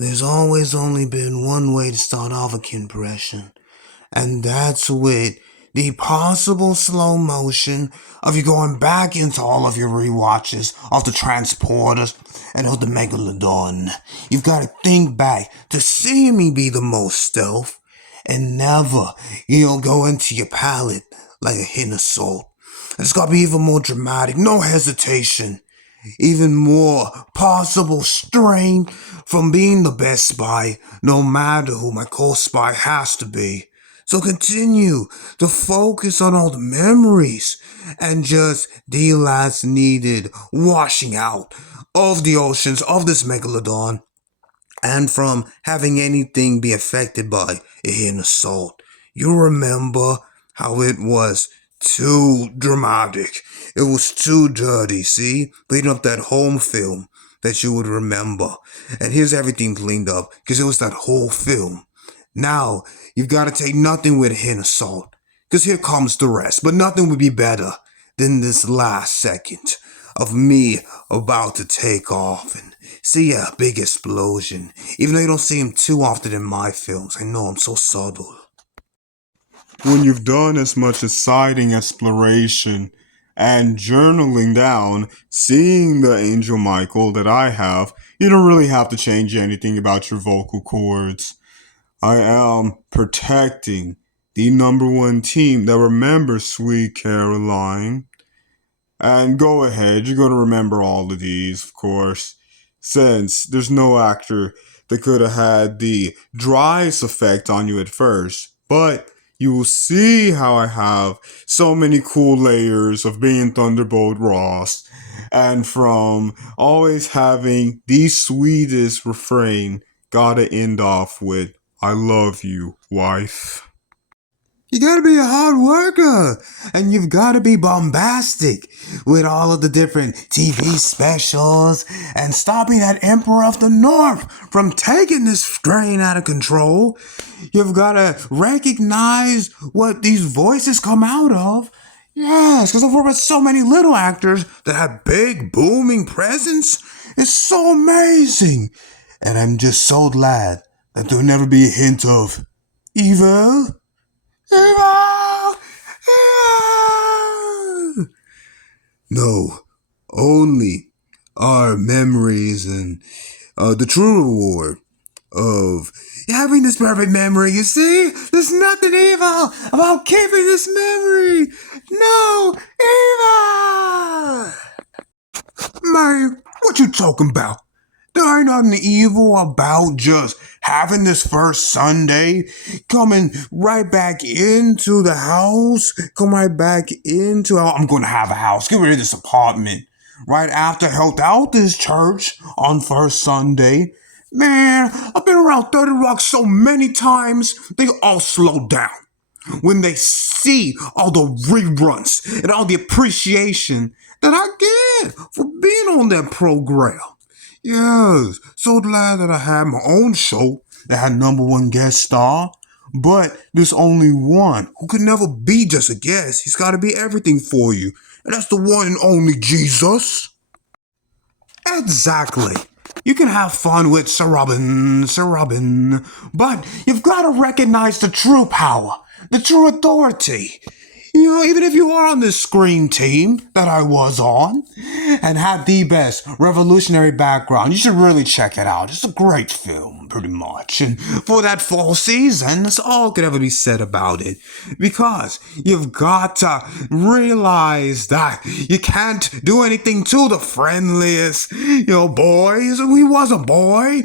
There's always only been one way to start off a Kenpression, and that's with the possible slow motion of you going back into all of your rewatches of the Transporters and of the Megalodon. You've got to think back to seeing me be the most stealth and never, go into your palate like a hint of salt. It's got to be even more dramatic, no hesitation. Even more possible strain from being the best spy, no matter who my co-spy has to be. So continue to focus on all the memories and just the last needed washing out of the oceans of this megalodon and from having anything be affected by a hidden assault. You remember how it was too dramatic. It was too dirty, see? Leading up that home film that you would remember. And here's everything cleaned up, because it was that whole film. Now, you've got to take nothing with a hint of salt, because here comes the rest. But nothing would be better than this last second of me about to take off and see a big explosion. Even though you don't see him too often in my films, I know I'm so subtle. When you've done as much as sighting exploration and journaling down, seeing the Angel Michael that I have, you don't really have to change anything about your vocal cords. I am protecting the number one team that remembers Sweet Caroline. And go ahead, you're going to remember all of these, of course, since there's no actor that could have had the dryest effect on you at first. But you will see how I have so many cool layers of being Thunderbolt Ross, and from always having the sweetest refrain, gotta end off with, I love you, wife. You gotta be a hard worker, and you've gotta be bombastic with all of the different TV specials and stopping that Emperor of the North from taking this strain out of control. You've gotta recognize what these voices come out of. Yes, because I've worked with so many little actors that have big, booming presence. It's so amazing. And I'm just so glad that there'll never be a hint of evil. Evil! Evil! No, only our memories and the true reward of having this perfect memory. You see, there's nothing evil about keeping this memory. No evil. Man, what you talking about? There ain't nothing evil about just having this first Sunday, coming right back into the house, come right back into, I'm going to have a house, get rid of this apartment. Right after I helped out this church on first Sunday. Man, I've been around 30 Rock so many times, they all slow down when they see all the reruns and all the appreciation that I get for being on that program. Yes, so glad that I had my own show that had number one guest star. But there's only one who could never be just a guest. He's got to be everything for you. And that's the one and only Jesus. Exactly. You can have fun with Sir Robin, but you've got to recognize the true power, the true authority. Even if you are on this Scream team that I was on and had the best revolutionary background, you should really check it out. It's a great film, pretty much. And for that fall season, that's all could ever be said about it. Because you've got to realize that you can't do anything to the friendliest, boys. He was a boy.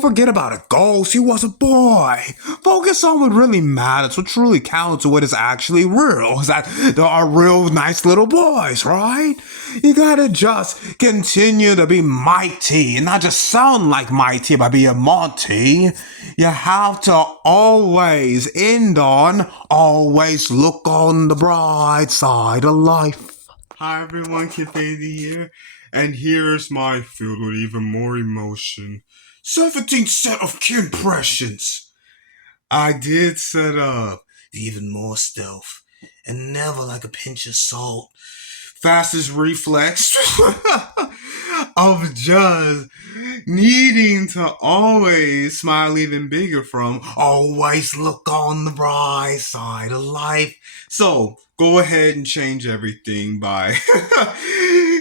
Forget about a ghost. He was a boy. Focus on what really matters, what truly counts, what is actually real. That there are real nice little boys, right? You gotta just continue to be mighty and not just sound like mighty by being Monty. You have to always end on, always look on the bright side of life. Hi everyone, Kenfinity here, and here's my filled with even more emotion. 17th set of Kenpressions. I did set up Even more stealth. And never like a pinch of salt. fastest reflex. of just needing to always smile even bigger from always look on the bright side of life. So go ahead and change everything by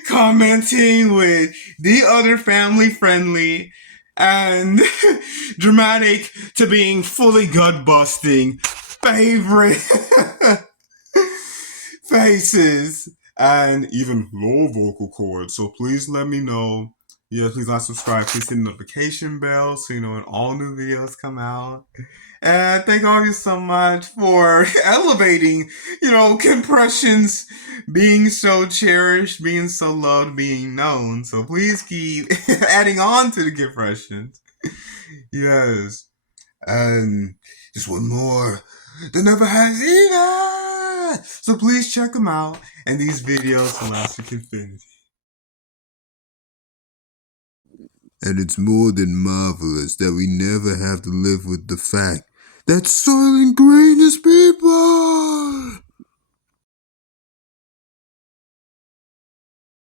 commenting with the other family friendly and dramatic to being fully gut busting favorite faces and even low vocal cords. So please let me know. Yeah, please like, subscribe, please hit the notification bell so you know when all new videos come out. And thank all of you so much for elevating, Kenpressions being so cherished, being so loved, being known. So please keep adding on to the Kenpressions. Yes. And just one more that never has either. So please check them out. And these videos will last you infinity. And it's more than marvelous that we never have to live with the fact that Soylent Green is being